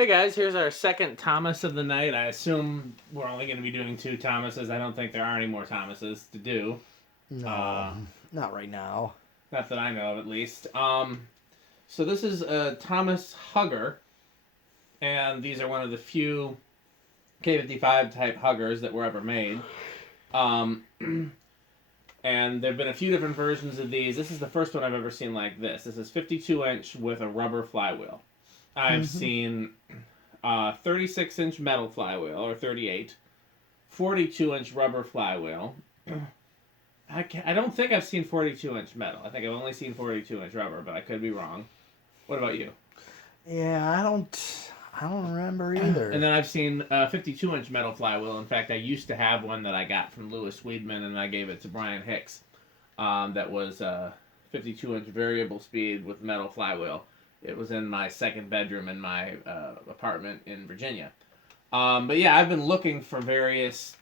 Hey guys, here's our second Thomas of the night. I assume we're only going to be doing 2 Thomases. I don't think there are any more Thomases to do. No, not right now. Not that I know of, at least. So this is a Thomas Hugger, and these are one of the few K55 type Huggers that were ever made. And there have been a few different versions of these. This is the first one I've ever seen like this. This is 52-inch with a rubber flywheel. I've seen 36-inch metal flywheel, or 38, 42-inch rubber flywheel. I don't think I've seen 42-inch metal. I think I've only seen 42-inch rubber, but I could be wrong. What about you? Yeah, I don't remember either. And then I've seen 52-inch metal flywheel. In fact, I used to have one that I got from Louis Weedman, and I gave it to Brian Hicks. That was 52-inch variable speed with metal flywheel. It was in my second bedroom in my apartment in Virginia. But yeah, I've been looking for various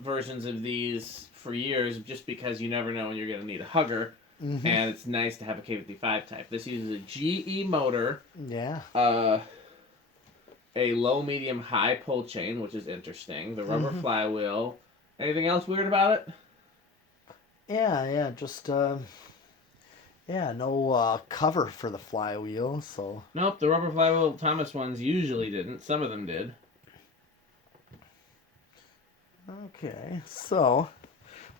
versions of these for years just because you never know when you're going to need a hugger. Mm-hmm. And it's nice to have a K55 type. This uses a GE motor. Yeah. A low, medium, high pull chain, which is interesting. The rubber flywheel. Anything else weird about it? Yeah, just... no cover for the flywheel, so... Nope, the rubber flywheel Thomas ones usually didn't. Some of them did. Okay, so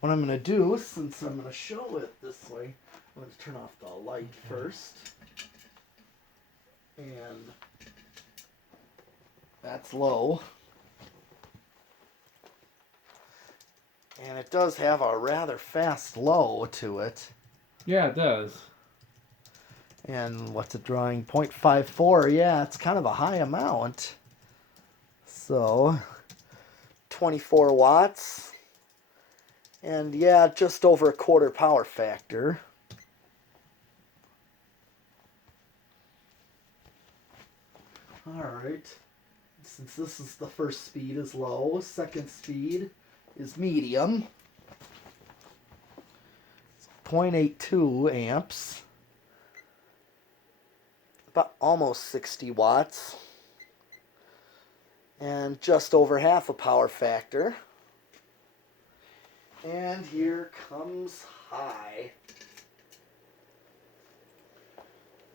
what I'm going to do, since I'm going to show it this way, I'm going to turn off the light first. And that's low. And it does have a rather fast low to it. Yeah, it does. And what's it drawing? 0.54. Yeah, it's kind of a high amount. So, 24 watts. And yeah, just over a quarter power factor. Alright. Since this is the first speed is low, second speed is medium. 0.82 amps, about almost 60 watts, and just over half a power factor. And here comes high.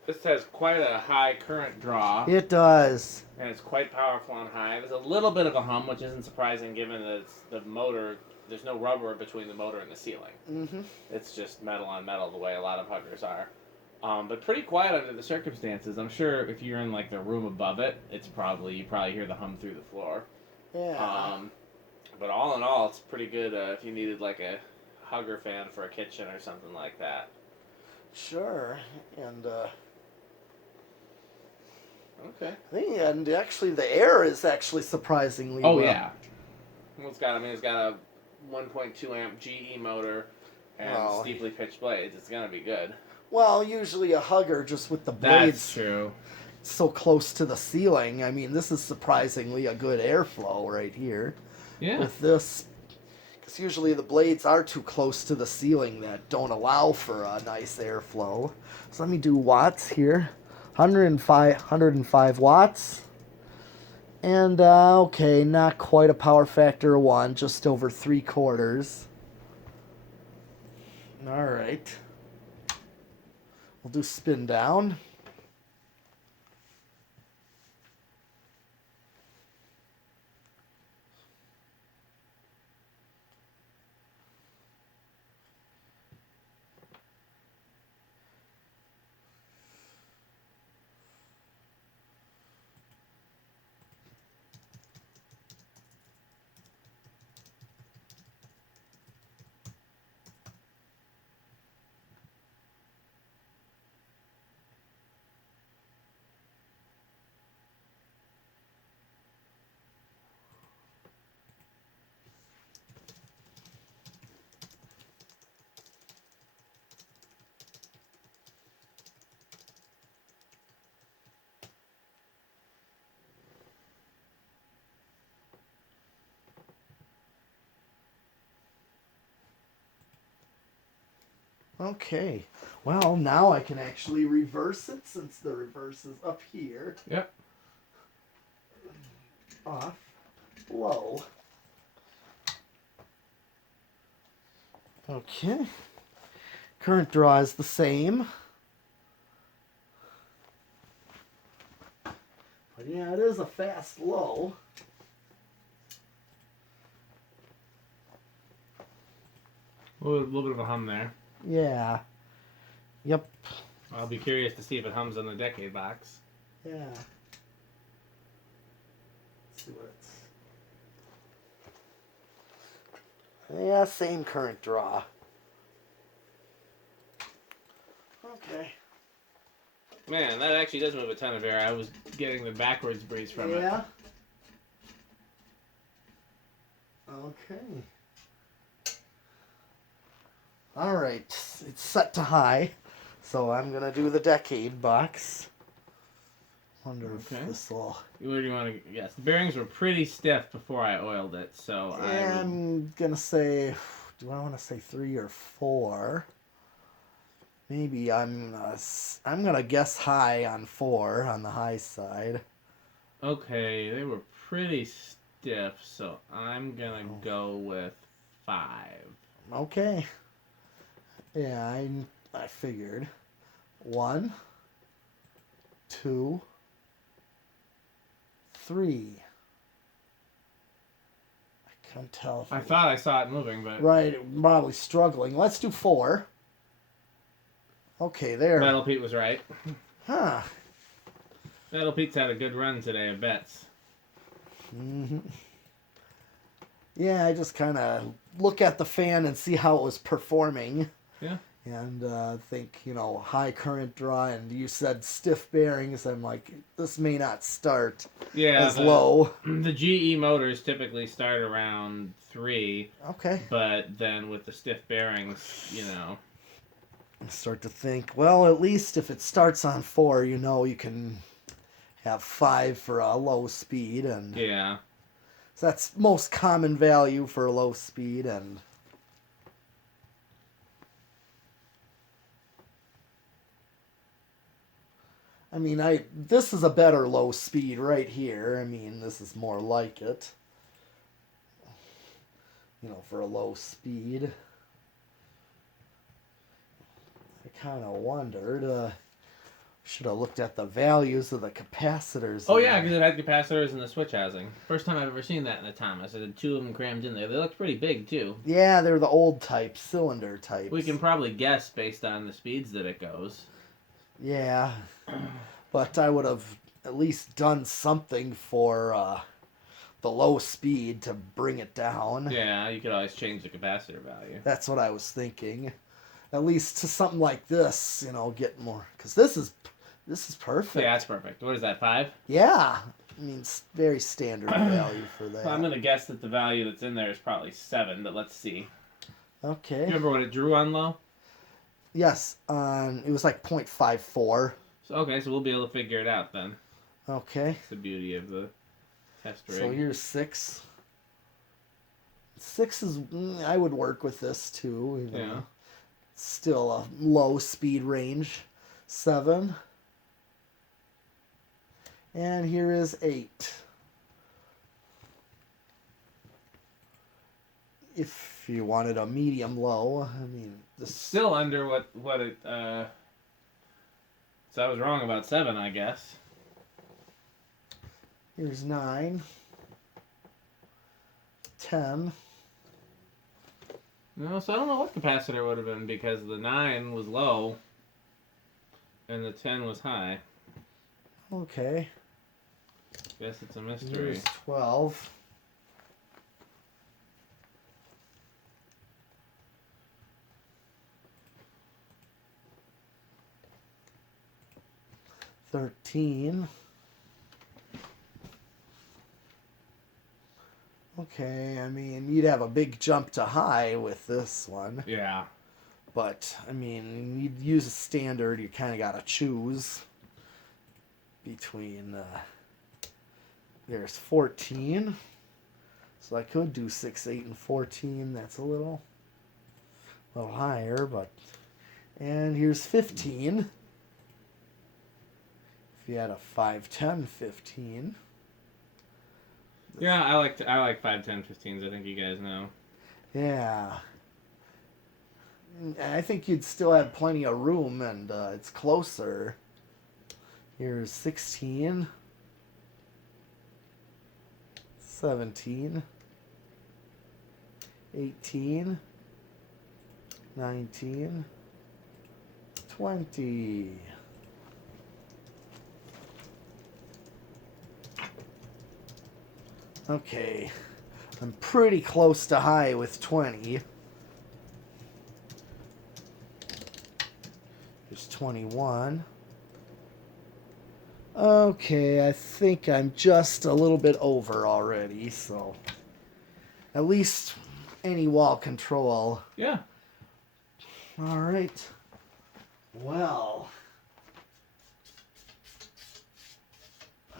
This has quite a high current draw. It does. And it's quite powerful on high. There's a little bit of a hum, which isn't surprising given that it's the motor. There's no rubber between the motor and the ceiling. Mm-hmm. It's just metal on metal the way a lot of huggers are. But pretty quiet under the circumstances. I'm sure if you're in like the room above it, you probably hear the hum through the floor. Yeah. But all in all, it's pretty good if you needed like a hugger fan for a kitchen or something like that. Sure. And okay. And actually the air is actually surprisingly well. yeah. It's got a 1.2 amp GE motor and steeply pitched blades. It's gonna be good. Well, usually a hugger just with the blades That's true. So close to the ceiling. I mean, this is surprisingly a good airflow right here. Yeah. With this, because usually the blades are too close to the ceiling that don't allow for a nice airflow. So let me do watts here. 105 watts. And, okay, not quite a power factor of 1, just over 3/4. Alright. We'll do spin down. Okay. Well, now I can actually reverse it since the reverse is up here. Yep. off low. Okay. Current draw is the same. But yeah, it is a fast low. A little bit of a hum there. Yeah. Yep. I'll be curious to see if it hums on the decade box. Yeah. Let's see what it's. Yeah, same current draw. Okay. Man, that actually does move a ton of air. I was getting the backwards breeze from it. Yeah. Okay. All right, it's set to high, so I'm gonna do the decade box. Wonder if this will. What do you want to guess? The bearings were pretty stiff before I oiled it, so I'm gonna say. Do I want to say 3 or 4? Maybe I'm gonna guess high on 4 on the high side. Okay, they were pretty stiff, so I'm gonna go with 5. Okay. Yeah, I figured. 1, 2, 3. I can't tell. I thought I saw it moving, but Right, probably struggling. Let's do 4. Okay, there. Metal Pete was right. Huh. Metal Pete's had a good run today of bets. Mm-hmm. Yeah, I just kind of look at the fan and see how it was performing. Yeah. And think, high current draw, and you said stiff bearings. I'm like, this may not start as low. The GE motors typically start around 3. Okay. But then with the stiff bearings, I start to think, well, at least if it starts on 4, you can have 5 for a low speed. And yeah. So that's most common value for a low speed. And I mean, this is a better low speed right here. I mean, this is more like it. For a low speed. I kind of wondered. Should have looked at the values of the capacitors. Oh, yeah, because it had capacitors in the switch housing. First time I've ever seen that in a Thomas. It had 2 of them crammed in there. They looked pretty big, too. Yeah, they're the old type, cylinder types. We can probably guess based on the speeds that it goes. Yeah, but I would have at least done something for the low speed to bring it down. Yeah, you could always change the capacitor value. That's what I was thinking. At least to something like this, get more. Because this is perfect. Yeah, that's perfect. What is that, 5? Yeah. I mean, it's very standard value for that. I'm going to guess that the value that's in there is probably 7, but let's see. Okay. You remember what it drew on low? Yes. It was like 0.54. So we'll be able to figure it out then. Okay. That's the beauty of the test rig. So here's 6. 6 is... I would work with this too. Yeah. Still a low speed range. 7. And here is 8. If you wanted a medium low, I mean, this still under what it. So I was wrong about 7, I guess. Here's 9. 10. No, so I don't know what capacitor would have been because the 9 was low and the 10 was high. Okay. Guess it's a mystery. Here's 12. $13. Okay, I mean, you'd have a big jump to high with this one. Yeah. But, I mean, you'd use a standard, you kind of got to choose between, there's 14. So I could do 6, 8, and 14. That's a little higher, but, and here's 15. If you had a 5, 10, 15. Yeah, I like 5, 10, 15s. I think you guys know. Yeah. I think you'd still have plenty of room, and it's closer. Here's 16, 17, 18, 19, 20. Okay, I'm pretty close to high with 20. There's 21. Okay, I think I'm just a little bit over already, so at least any wall control. Yeah. All right. Well,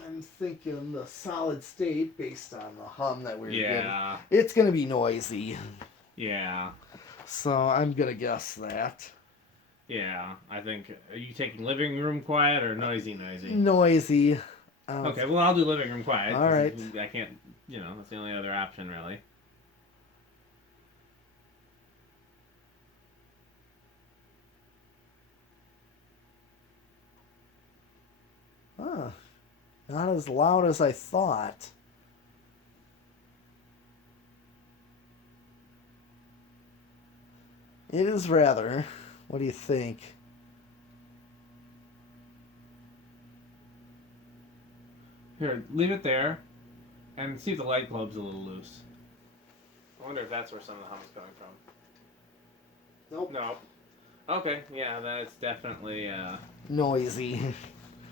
I'm thinking the solid state, based on the hum that we're getting, it's going to be noisy. Yeah. So I'm going to guess that. Yeah, I think. Are you taking living room quiet or noisy? Noisy. Okay, well, I'll do living room quiet. All right. I can't, that's the only other option, really. Huh. Not as loud as I thought. It is rather. What do you think? Here, leave it there, and see if the light bulb's a little loose. I wonder if that's where some of the hum is coming from. Nope. No. Okay, yeah, that's definitely, Noisy.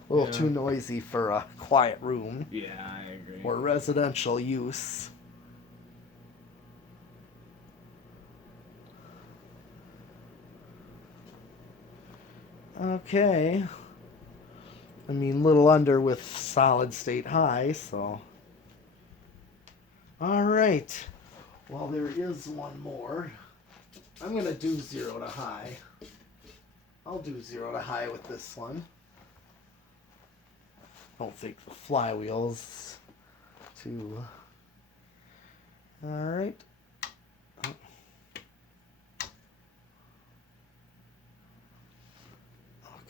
A little too noisy for a quiet room. Yeah, I agree. Or residential use. Okay. I mean, little under with solid state high, so. Alright. Well, there is one more. I'm going to do 0 to high. I'll do 0 to high with this one. Don't think the flywheel's too. Alright.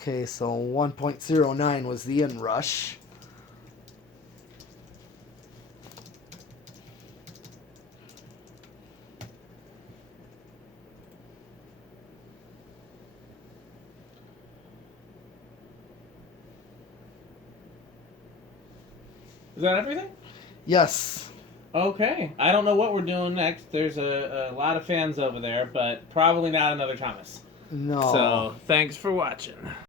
Okay, so 1.09 was the inrush. Is that everything? Yes. Okay. I don't know what we're doing next. There's a lot of fans over there, but probably not another Thomas. No. So, thanks for watching.